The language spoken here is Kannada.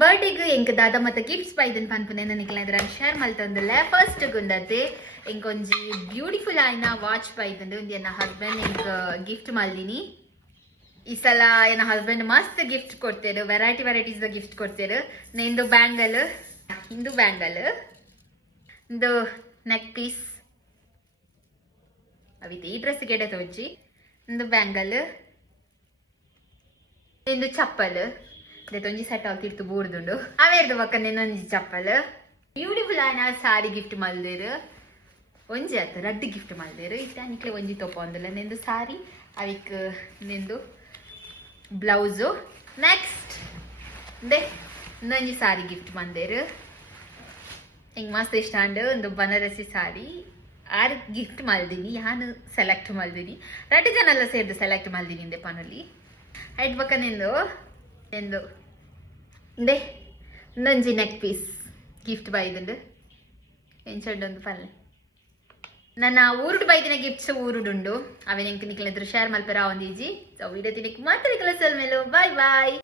ಬರ್ಡೇಗೆ ಎಂಕ್ ದಾದ ಮತ್ತೆ ಗಿಫ್ಟ್ಸ್ ಬೈದನ್ ಪನ್ಪುನೆ ನನಗೆ ಶೇರ್ ಮಲ್ತಂದಿಲ್ಲ ಫಸ್ಟ್ ಗುಂಡತೆ ಎಂಕೊಂಜಿ ಬ್ಯೂಟಿಫುಲ್ ಆಯ್ನ ವಾಚ್ ಬೈದಂಡು ಒಂದು ನನ್ನ ಹಸ್ಬೆಂಡ್ ಎಂಕ್ ಗಿಫ್ಟ್ ಮಲ್ದಿನಿ. ಈ ಸಲ ನನ್ನ ಹಸ್ಬೆಂಡ್ ಮಸ್ತ್ ಗಿಫ್ಟ್ ಕೊಡ್ತೇರು, ವೆರೈಟೀಸ್ ಗಿಫ್ಟ್ ಕೊಡ್ತೇರು. ನಿಂದು ಬ್ಯಾಂಗಲ್, ಹಿಂದು ಬ್ಯಾಂಗಲ್, ಇಂದು ನೆಕ್ ಪೀಸ್ ಅವಿತೆ ಈ ಡ್ರೆಸ್ ಗೆಡೆ ತೋಜಿ, ಇಂದು ಬ್ಯಾಂಗಲ್, ಇಂದು ಚಪ್ಪಲ್ ಒಂಜಿ ಸೆಟ್ ಆಕಿರ್ತು ಬೂರ್ದುಂಡು ಅವೇರ್ದು ಪಕ್ಕ ಒಂಜಿ ಚಪ್ಪಲ್ ಬ್ಯೂಟಿಫುಲ್ ಆಯ್ನ ಸಾರಿ ಗಿಫ್ಟ್ ಮಲ್ದೇರು. ಒಂಜಿ ಆತ ರಡ್ಡು ಗಿಫ್ಟ್ ಮಲ್ದೇರು ಇತ್ತ ನಿಕ್ಲೆ ಒಂಜಿ ತೊಗೊಂದಿಲ್ಲ ನಿಂದು ಸಾರಿ ಅವಿಕ್ ನಿಂದು ಬ್ಲೌಸು. ನೆಕ್ಸ್ಟ್ ದೇ ಇನ್ನೊಂಜಿ ಸಾರಿ ಗಿಫ್ಟ್ ಮಂದೇರು ಹಿಂಗೆ ಮಸ್ತ್ ಇಷ್ಟ ಅಂಡ್ ಒಂದು ಬನಾರಸಿ ಸಾರಿ ಆರು ಗಿಫ್ಟ್ ಮಲ್ದಿನಿ. ಯಾನು ಸೆಲೆಕ್ಟ್ ಮಲ್ದಿನಿ, ರಡ್ಡು ಜನ ಎಲ್ಲ ಸೇರ್ದು ಸೆಲೆಕ್ಟ್ ಮಲ್ದಿನಿ ಇಂದೆ ಪನಲ್ಲಿ ಐಟ್ ಬಕ್ಕ ನಿಂದು ಎಂದು ಇಂದೆ ಇನ್ನೊಂಜಿ ನೆಕ್ ಪೀಸ್ ಗಿಫ್ಟ್ ಬೈದುಂಡು ಎಂಚೊಂದೊಂದು ಪಲ್ಲೆ ನನ್ನ ಊರುಡು ಬೈದಿನ ಗಿಫ್ಟ್ಸ್ ಊರುಡುಂಡು ಅವೆ ನೆಂಕ್ ನಿಕ್ಲೆದ್ರು ಶೇರ್ ಮಲ್ಪೆರ ಒಂದೀಜಿ. ಸೊ ವಿಡಿಯೋ ತಿನಿಕ್ ಮಾತ್ರ ಕೆಲಸ ಮೇಲೂ ಬಾಯ್ ಬಾಯ್.